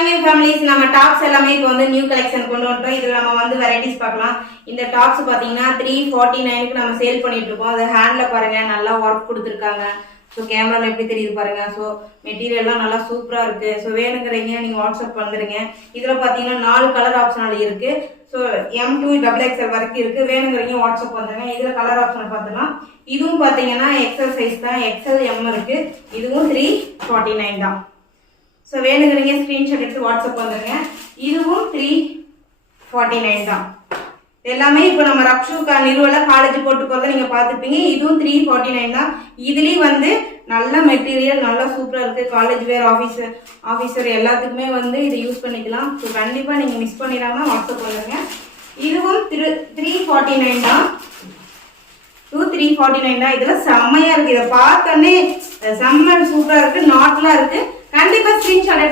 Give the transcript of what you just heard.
Hi families, நம்ம tops எல்லாமே இப்போ வந்து நியூ கலெக்ஷன் கொண்டு வந்துட்டோம். இதில் நம்ம வந்து வெரைட்டிஸ் பார்க்கலாம். இந்த டாப்ஸ் பார்த்தீங்கன்னா 349க்கு நம்ம சேல் பண்ணிட்டு இருக்கோம். அது ஹேண்டில் பாருங்க, நல்லா ஒர்க் கொடுத்துருக்காங்க. ஸோ கேமராவில் எப்படி தெரியுது பாருங்க. ஸோ மெட்டீரியல்லாம் நல்லா சூப்பராக இருக்கு. ஸோ வேணுங்கிறீங்க நீங்கள் வாட்ஸ்அப் பண்ணுறீங்க. இதில் பார்த்தீங்கன்னா 4 கலர் ஆப்ஷனல் இருக்கு. ஸோ M2 XXL வரைக்கும் இருக்கு. வேணுங்கிறீங்க வாட்ஸ்அப் பண்ணுறேங்க. இதில் கலர் ஆப்ஷன் பார்த்துக்கலாம். இதுவும் பார்த்தீங்கன்னா எக்ஸல் சைஸ் தான், XL M இருக்கு. இதுவும் 349 தான். ஸோ வேணுங்கிறீங்க ஸ்க்ரீன்ஷாட் எடுத்து வாட்ஸ்அப் வந்துடுங்க. இதுவும் 349 தான். எல்லாமே இப்போ நம்ம ரக்ஷூக்கா நிறுவல காலேஜ் போட்டு போகிறத நீங்கள் பார்த்துப்பீங்க. இதுவும் 349 தான். இதுலேயும் வந்து நல்ல மெட்டீரியல், நல்லா சூப்பராக இருக்குது. காலேஜ் வேர், ஆஃபீஸர் எல்லாத்துக்குமே வந்து இதை யூஸ் பண்ணிக்கலாம். ஸோ கண்டிப்பாக நீங்கள் மிஸ் பண்ணிடாமல் வாட்ஸ்அப் பண்ணுங்க. இதுவும் 349 தான். 349 தான். இதில் செம்மையாக இருக்குது. இதை பார்த்தோன்னே செம்ம சூப்பராக இருக்குது. நாட்லாம் இருக்குது. கண்டிப்பாக ஸ்க்ரீன்ஷாட்